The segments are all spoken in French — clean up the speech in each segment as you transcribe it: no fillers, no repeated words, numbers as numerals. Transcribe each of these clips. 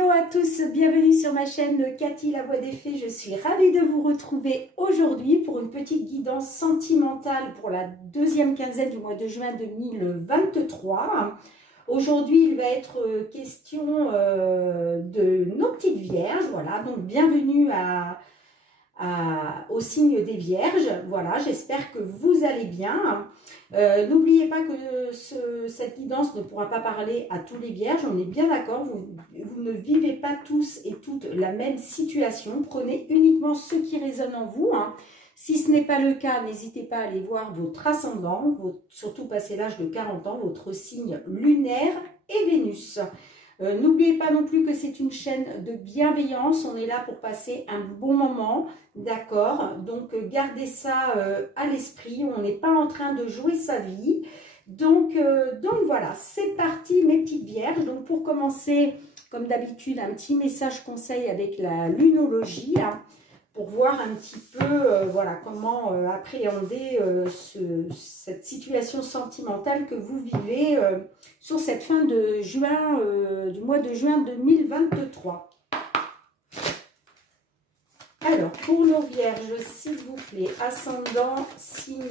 Hello à tous, bienvenue sur ma chaîne Cathy la voix des fées. Je suis ravie de vous retrouver aujourd'hui pour une petite guidance sentimentale pour la deuxième quinzaine du mois de juin 2023. Aujourd'hui, il va être question de nos petites vierges. Voilà, donc bienvenue au signe des vierges. Voilà, j'espère que vous allez bien. N'oubliez pas que cette guidance ne pourra pas parler à tous les vierges, on est bien d'accord, vous ne vivez pas tous et toutes la même situation, prenez uniquement ce qui résonne en vous. Si ce n'est pas le cas, n'hésitez pas à aller voir votre ascendant, surtout passé l'âge de 40 ans, votre signe lunaire et Vénus. N'oubliez pas non plus que c'est une chaîne de bienveillance, on est là pour passer un bon moment, d'accord? Donc gardez ça à l'esprit, on n'est pas en train de jouer sa vie. Donc voilà, c'est parti mes petites vierges. Donc pour commencer, comme d'habitude, un petit message conseil avec la lunologie, pour voir un petit peu voilà, comment appréhender cette situation sentimentale que vous vivez sur cette fin de juin, du mois de juin 2023. Alors, pour nos vierges, s'il vous plaît, ascendant, signe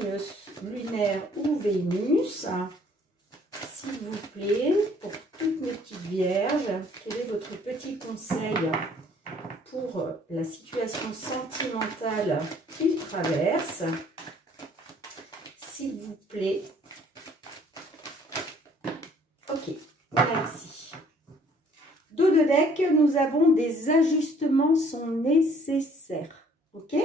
lunaire ou Vénus, s'il vous plaît, pour toutes mes petites vierges, quel est votre petit conseil pour la situation sentimentale qu'ils traversent, s'il vous plaît. Ok, voilà ici. Dos de deck, nous avons des ajustements sont nécessaires. Ok?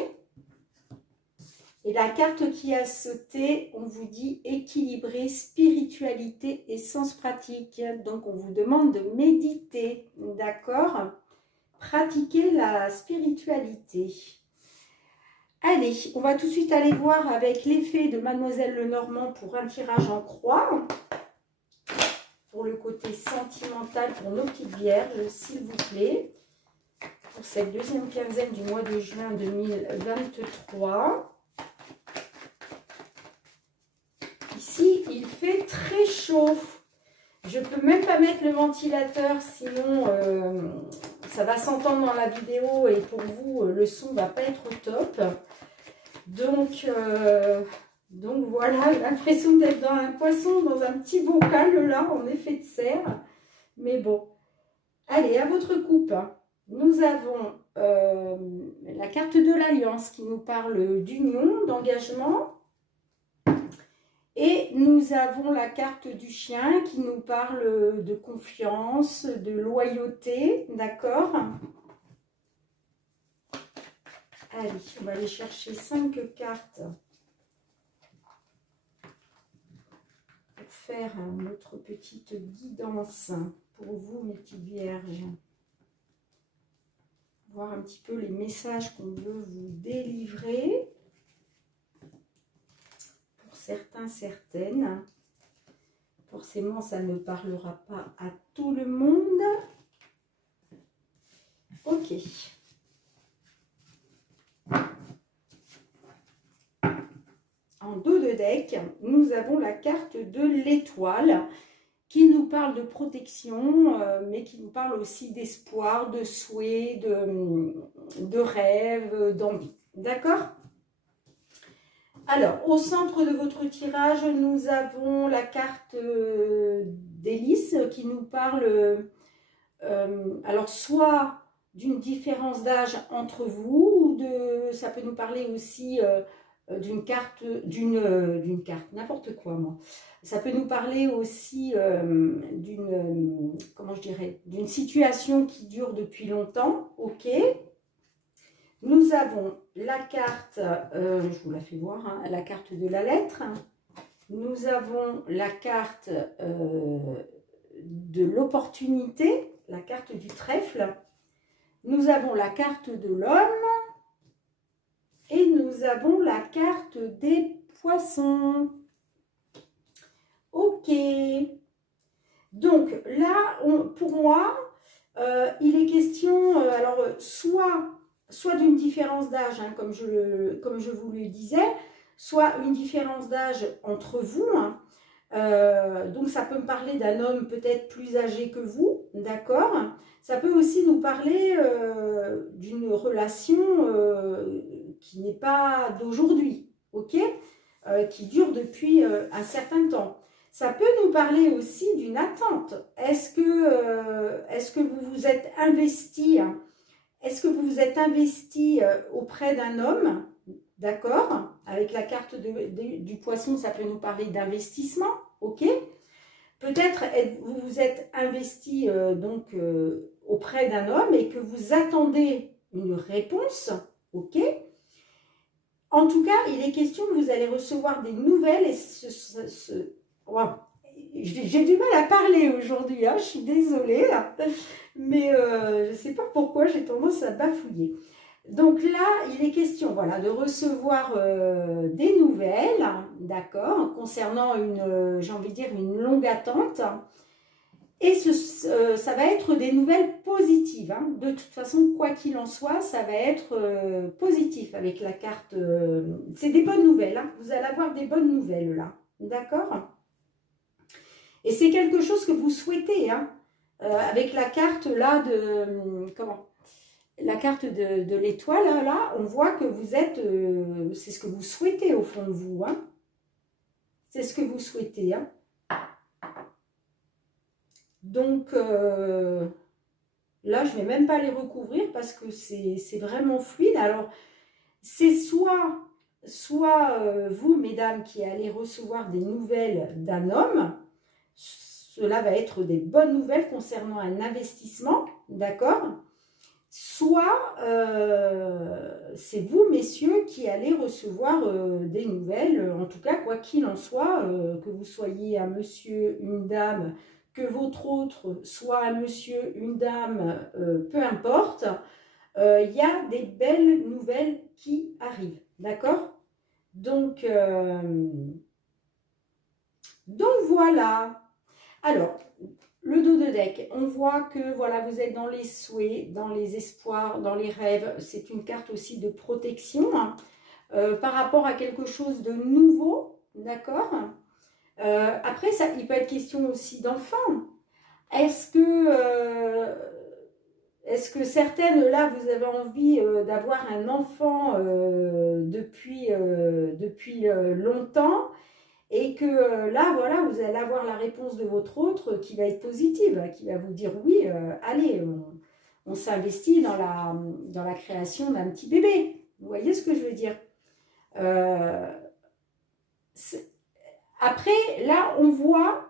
Et la carte qui a sauté, on vous dit équilibrer spiritualité et sens pratique. Donc, on vous demande de méditer. D'accord? Pratiquer la spiritualité. Allez, on va tout de suite aller voir avec l'effet de Mademoiselle Lenormand pour un tirage en croix. Pour le côté sentimental pour nos petites vierges, s'il vous plaît. Pour cette deuxième quinzaine du mois de juin 2023. Ici, il fait très chaud. Je ne peux même pas mettre le ventilateur, sinon ça va s'entendre dans la vidéo et pour vous, le son ne va pas être au top. Donc voilà, j'ai l'impression d'être dans un poisson, dans un petit bocal là, en effet de serre. Mais bon, allez, à votre coupe. Nous avons la carte de l'Alliance qui nous parle d'union, d'engagement. Et nous avons la carte du chien qui nous parle de confiance, de loyauté, d'accord? Allez, on va aller chercher 5 cartes pour faire notre petite guidance pour vous, mes petites vierges. Voir un petit peu les messages qu'on veut vous délivrer. Certains, certaines. Forcément, ça ne parlera pas à tout le monde. Ok. En dos de deck, nous avons la carte de l'étoile qui nous parle de protection, mais qui nous parle aussi d'espoir, de souhait, de rêve, d'envie. D'accord ? Alors, au centre de votre tirage, nous avons la carte d'hélice qui nous parle, alors soit d'une différence d'âge entre vous, ou ça peut nous parler aussi d'une carte, n'importe quoi moi. Ça peut nous parler aussi comment je dirais, d'une situation qui dure depuis longtemps, ok. Nous avons la carte, je vous la fais voir, la carte de la lettre. Nous avons la carte de l'opportunité, la carte du trèfle. Nous avons la carte de l'homme. Et nous avons la carte des poissons. Ok. Donc là, pour moi, il est question, alors soit d'une différence d'âge, comme je vous le disais, soit une différence d'âge entre vous, Donc, ça peut me parler d'un homme peut-être plus âgé que vous, d'accord? Ça peut aussi nous parler d'une relation qui n'est pas d'aujourd'hui, ok? Qui dure depuis un certain temps. Ça peut nous parler aussi d'une attente. Est-ce que vous vous êtes investi, est-ce que vous vous êtes investi auprès d'un homme, d'accord? Avec la carte du poisson, ça peut nous parler d'investissement, ok? Peut-être vous vous êtes investi auprès d'un homme et que vous attendez une réponse, ok? En tout cas, il est question que vous allez recevoir des nouvelles et wow. J'ai du mal à parler aujourd'hui, hein, je suis désolée, là. Mais je ne sais pas pourquoi j'ai tendance à bafouiller. Donc là, il est question, voilà, de recevoir des nouvelles, d'accord, concernant j'ai envie de dire, une longue attente. Et ça va être des nouvelles positives. Hein. De toute façon, quoi qu'il en soit, ça va être positif avec la carte. C'est des bonnes nouvelles. Hein. Vous allez avoir des bonnes nouvelles là. D'accord? Et c'est quelque chose que vous souhaitez. Hein. Avec la carte là de... comment? La carte de l'étoile, là, on voit que vous êtes... c'est ce que vous souhaitez au fond de vous. Hein. C'est ce que vous souhaitez. Hein. Donc, là, je ne vais même pas les recouvrir parce que c'est vraiment fluide. Alors, c'est soit vous, mesdames, qui allez recevoir des nouvelles d'un homme. Cela va être des bonnes nouvelles concernant un investissement, d'accord? Soit c'est vous, messieurs, qui allez recevoir des nouvelles. En tout cas, quoi qu'il en soit, que vous soyez un monsieur, une dame, que votre autre soit un monsieur, une dame, peu importe, il y a des belles nouvelles qui arrivent, d'accord? Donc voilà. Alors, le dos de deck, on voit que voilà, vous êtes dans les souhaits, dans les espoirs, dans les rêves. C'est une carte aussi de protection hein, par rapport à quelque chose de nouveau, d'accord? Après, il peut être question aussi d'enfants. Est-ce que certaines, là, vous avez envie d'avoir un enfant depuis longtemps et que là, voilà, vous allez avoir la réponse de votre autre qui va être positive, qui va vous dire oui, allez, on s'investit dans la création d'un petit bébé. Vous voyez ce que je veux dire? Après, là, on voit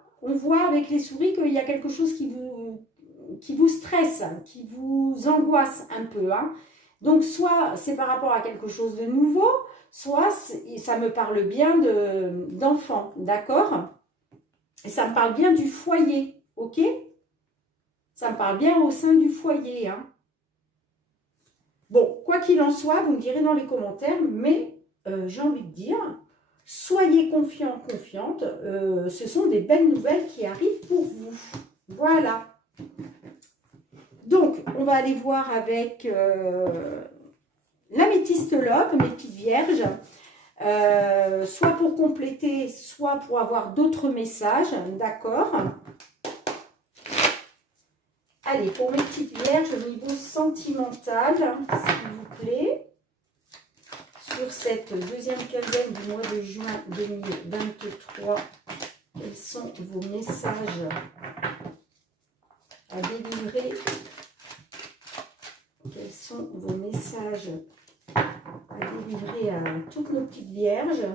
avec les souris qu'il y a quelque chose qui vous stresse, qui vous angoisse un peu. Hein. Donc, soit c'est par rapport à quelque chose de nouveau, soit ça me parle bien d'enfant, d'accord? Et ça me parle bien du foyer, ok? Ça me parle bien au sein du foyer. Hein. Bon, quoi qu'il en soit, vous me direz dans les commentaires, mais j'ai envie de dire, soyez confiants, confiantes, ce sont des belles nouvelles qui arrivent pour vous. Voilà. Donc, on va aller voir avec l'améthyste love, mes petites vierges, soit pour compléter, soit pour avoir d'autres messages, d'accord? Allez, pour mes petites vierges, au niveau sentimental, s'il vous plaît, sur cette deuxième quinzaine du mois de juin 2023, quels sont vos messages à délivrer? Quels sont vos messages à délivrer à toutes nos petites vierges?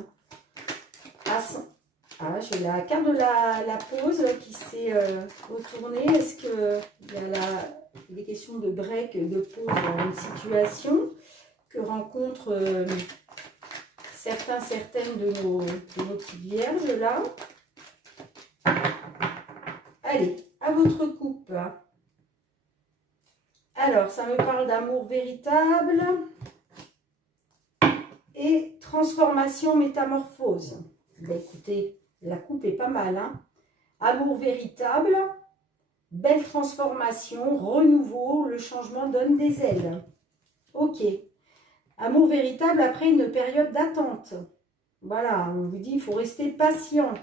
J'ai la carte de la pause qui s'est retournée. Est-ce qu'il y a des questions de break, de pause dans une situation que rencontrent certaines de nos petites vierges là? Allez, à votre coupe. Alors, ça me parle d'amour véritable et transformation, métamorphose. Ben, écoutez, la coupe est pas mal. Hein? Amour véritable, belle transformation, renouveau, le changement donne des ailes. Ok. Amour véritable après une période d'attente. Voilà, on vous dit il faut rester patient.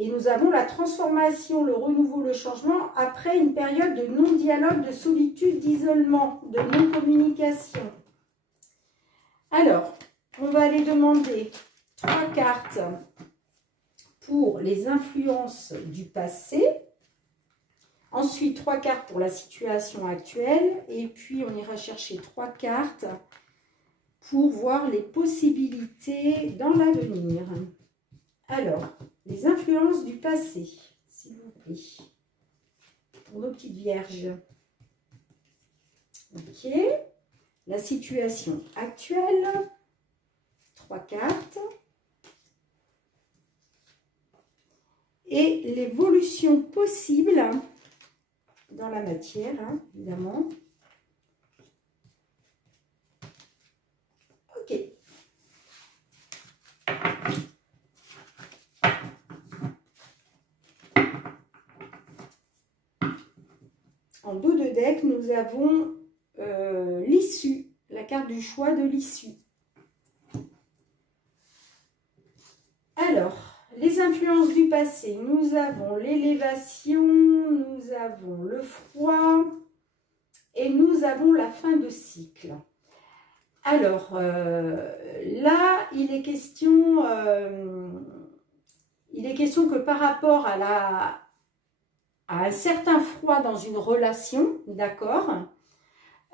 Et nous avons la transformation, le renouveau, le changement après une période de non-dialogue, de solitude, d'isolement, de non-communication. Alors, on va aller demander 3 cartes pour les influences du passé. Ensuite, 3 cartes pour la situation actuelle. Et puis, on ira chercher 3 cartes pour voir les possibilités dans l'avenir. Alors, les influences du passé, s'il vous plaît, pour nos petites vierges. Ok. La situation actuelle, 3 cartes. Et l'évolution possible dans la matière, hein, évidemment. Ok. En dos de deck, nous avons l'issue, la carte du choix de l'issue. Alors, les influences du passé, nous avons l'élévation, nous avons le froid et nous avons la fin de cycle. Alors, là, il est question que par rapport à un certain froid dans une relation, d'accord,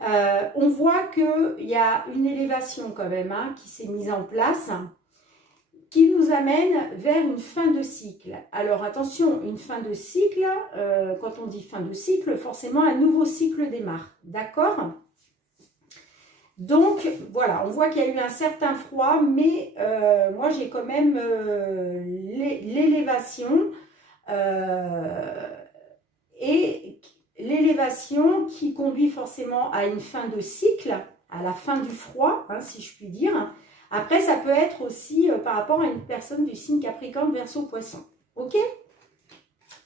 on voit qu'il y a une élévation quand même hein, qui s'est mise en place, qui nous amène vers une fin de cycle. Alors attention, une fin de cycle, quand on dit fin de cycle, forcément un nouveau cycle démarre, d'accord? Donc voilà, on voit qu'il y a eu un certain froid, mais moi j'ai quand même l'élévation et l'élévation qui conduit forcément à une fin de cycle, à la fin du froid, hein, si je puis dire. Après, ça peut être aussi par rapport à une personne du signe Capricorne, Verseau, Poisson. Ok?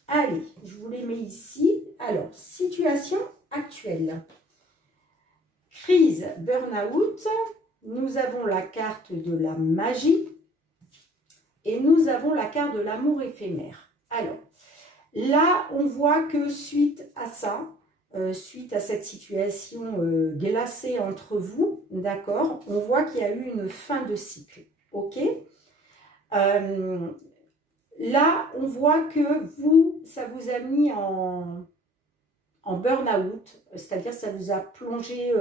Allez, je vous les mets ici. Alors, situation actuelle. Crise, burn-out. Nous avons la carte de la magie. Et nous avons la carte de l'amour éphémère. Alors, là, on voit que suite à ça, suite à cette situation glacée entre vous, d'accord, on voit qu'il y a eu une fin de cycle, ok. Là, on voit que vous, ça vous a mis en burn-out, c'est-à-dire ça vous a plongé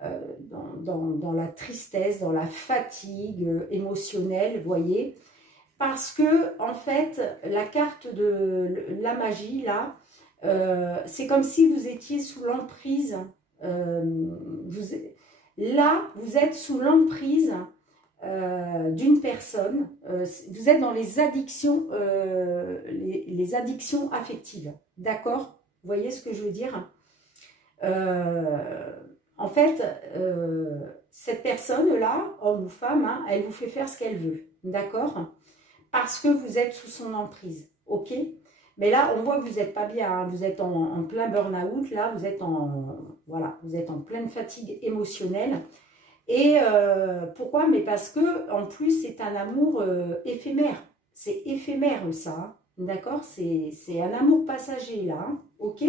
dans la tristesse, dans la fatigue émotionnelle, vous voyez, parce que, en fait, la carte de la magie, là, c'est comme si vous étiez sous l'emprise, là, vous êtes sous l'emprise d'une personne, vous êtes dans les addictions affectives, d'accord? Vous voyez ce que je veux dire? En fait, cette personne-là, homme ou femme, hein, elle vous fait faire ce qu'elle veut, d'accord? Parce que vous êtes sous son emprise, ok? Mais là, on voit que vous n'êtes pas bien, hein, vous êtes en plein burn-out, là, vous êtes voilà, vous êtes en pleine fatigue émotionnelle. Et pourquoi? Mais parce que, en plus, c'est un amour éphémère. C'est éphémère, ça, hein, d'accord? C'est un amour passager, là, hein, ok?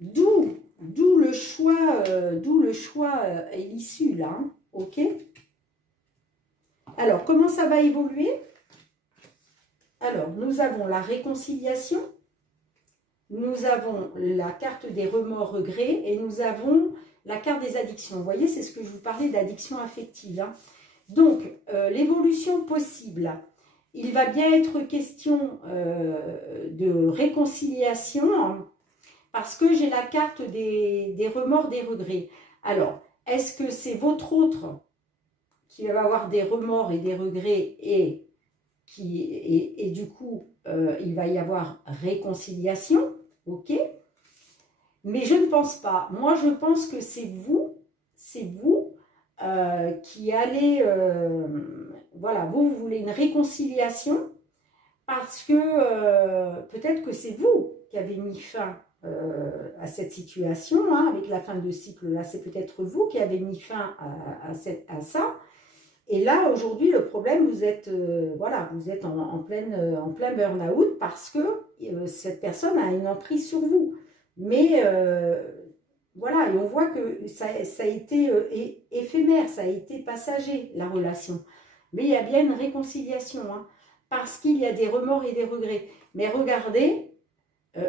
D'où le choix et l'issue, là, hein, ok? Alors, comment ça va évoluer? Alors, nous avons la réconciliation, nous avons la carte des remords, regrets, et nous avons la carte des addictions. Vous voyez, c'est ce que je vous parlais d'addiction affective. Hein. Donc, l'évolution possible, il va bien être question de réconciliation, hein, parce que j'ai la carte des remords, des regrets. Alors, est-ce que c'est votre autre qui va avoir des remords et des regrets et du coup, il va y avoir réconciliation, ok? Mais je ne pense pas. Moi, je pense que c'est vous qui allez, voilà, vous voulez une réconciliation parce que peut-être que c'est vous qui avez mis fin à cette situation, hein, avec la fin de cycle, là, c'est peut-être vous qui avez mis fin à ça. Et là, aujourd'hui, le problème, vous êtes, voilà, vous êtes en plein burn-out parce que cette personne a une emprise sur vous. Mais voilà, et on voit que ça a été éphémère, ça a été passager, la relation. Mais il y a bien une réconciliation, hein, parce qu'il y a des remords et des regrets. Mais regardez,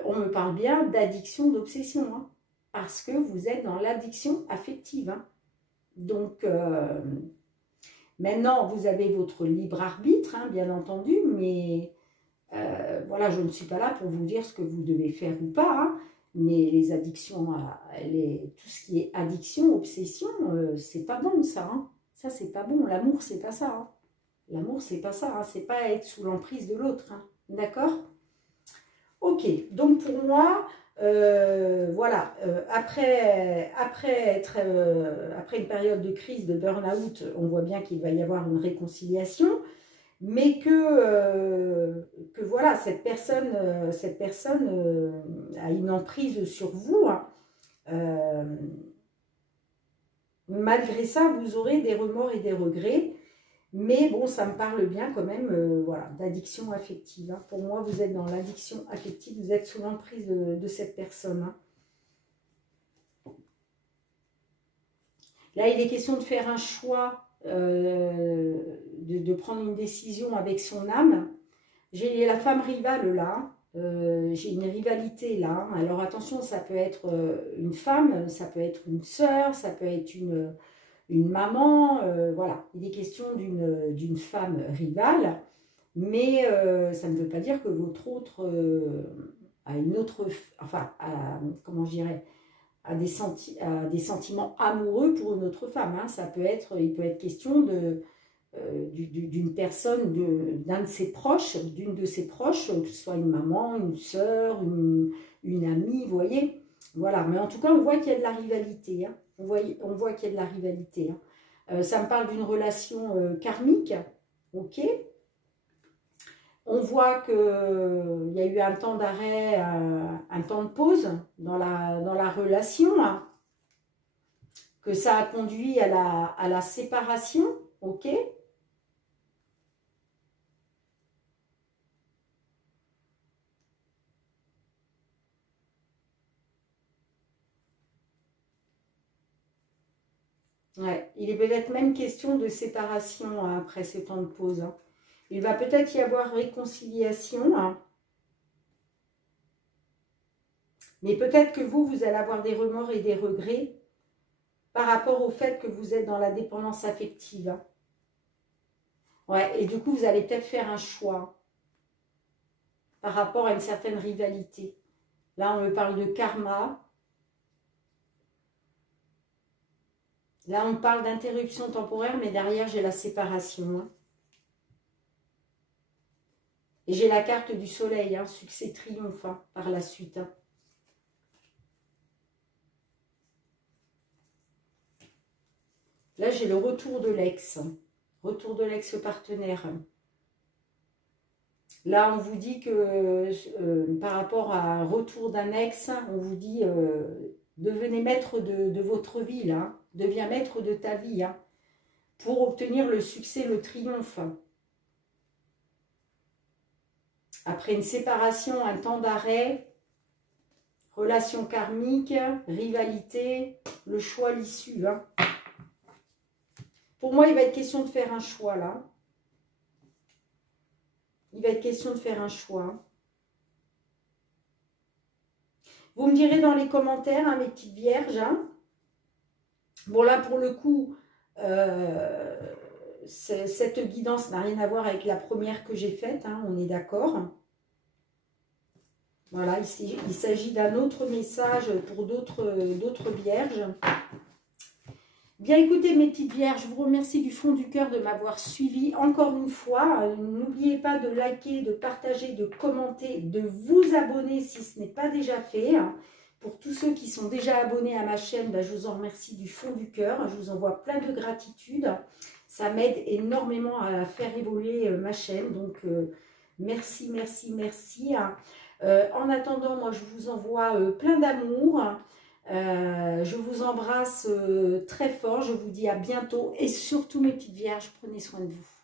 on me parle bien d'addiction, d'obsession, hein, parce que vous êtes dans l'addiction affective. Hein. Donc, maintenant, vous avez votre libre arbitre, hein, bien entendu, mais voilà, je ne suis pas là pour vous dire ce que vous devez faire ou pas, hein, mais les addictions, tout ce qui est addiction, obsession, c'est pas bon ça. Hein. Ça, c'est pas bon. L'amour, c'est pas ça. Hein. L'amour, c'est pas ça. Hein. C'est pas être sous l'emprise de l'autre. Hein. D'accord? Ok, donc pour moi, voilà, après une période de crise, de burn-out, on voit bien qu'il va y avoir une réconciliation, mais que voilà, cette personne a une emprise sur vous. Hein. Malgré ça, vous aurez des remords et des regrets. Mais bon, ça me parle bien quand même, voilà, d'addiction affective. Hein. Pour moi, vous êtes dans l'addiction affective, vous êtes sous l'emprise de cette personne. Hein. Là, il est question de faire un choix, de prendre une décision avec son âme. J'ai la femme rivale là, j'ai une rivalité là. Alors attention, ça peut être une femme, ça peut être une sœur, ça peut être une maman, voilà, il est question d'une femme rivale, mais ça ne veut pas dire que votre autre a une autre, enfin, comment je dirais, a des sentiments amoureux pour une autre femme. Hein. Il peut être question d'une personne, d'un de ses proches, d'une de ses proches, que ce soit une maman, une sœur, une amie, vous voyez. Voilà, mais en tout cas, on voit qu'il y a de la rivalité. Hein. On voit qu'il y a de la rivalité. Hein. Ça me parle d'une relation karmique, ok. On voit qu'il y a eu un temps d'arrêt, un temps de pause dans la relation, hein, que ça a conduit à la séparation, ok. Ouais, il est peut-être même question de séparation hein, après ces temps de pause. Hein. Il va peut-être y avoir réconciliation. Hein. Mais peut-être que vous allez avoir des remords et des regrets par rapport au fait que vous êtes dans la dépendance affective. Hein. Ouais, et du coup, vous allez peut-être faire un choix par rapport à une certaine rivalité. Là, on me parle de karma. Là, on parle d'interruption temporaire, mais derrière, j'ai la séparation. Hein. Et j'ai la carte du soleil, hein, succès triomphe hein, par la suite. Hein. Là, j'ai le retour de l'ex. Retour de l'ex-partenaire. Là, on vous dit que par rapport à un retour d'un ex, on vous dit devenez maître de votre vie, là. Deviens maître de ta vie, hein, pour obtenir le succès, le triomphe. Après une séparation, un temps d'arrêt, relation karmique, rivalité, le choix, l'issue. Hein. Pour moi, il va être question de faire un choix, là. Il va être question de faire un choix. Vous me direz dans les commentaires, hein, mes petites vierges. Hein. Bon, là, pour le coup, cette guidance n'a rien à voir avec la première que j'ai faite. Hein, on est d'accord. Voilà, il s'agit d'un autre message pour d'autres vierges. Bien écoutez mes petites vierges, je vous remercie du fond du cœur de m'avoir suivi encore une fois. N'oubliez pas de liker, de partager, de commenter, de vous abonner si ce n'est pas déjà fait. Pour tous ceux qui sont déjà abonnés à ma chaîne, je vous en remercie du fond du cœur. Je vous envoie plein de gratitude. Ça m'aide énormément à faire évoluer ma chaîne. Donc merci, merci, merci. En attendant, moi je vous envoie plein d'amour. Je vous embrasse très fort, je vous dis à bientôt et surtout mes petites vierges, prenez soin de vous.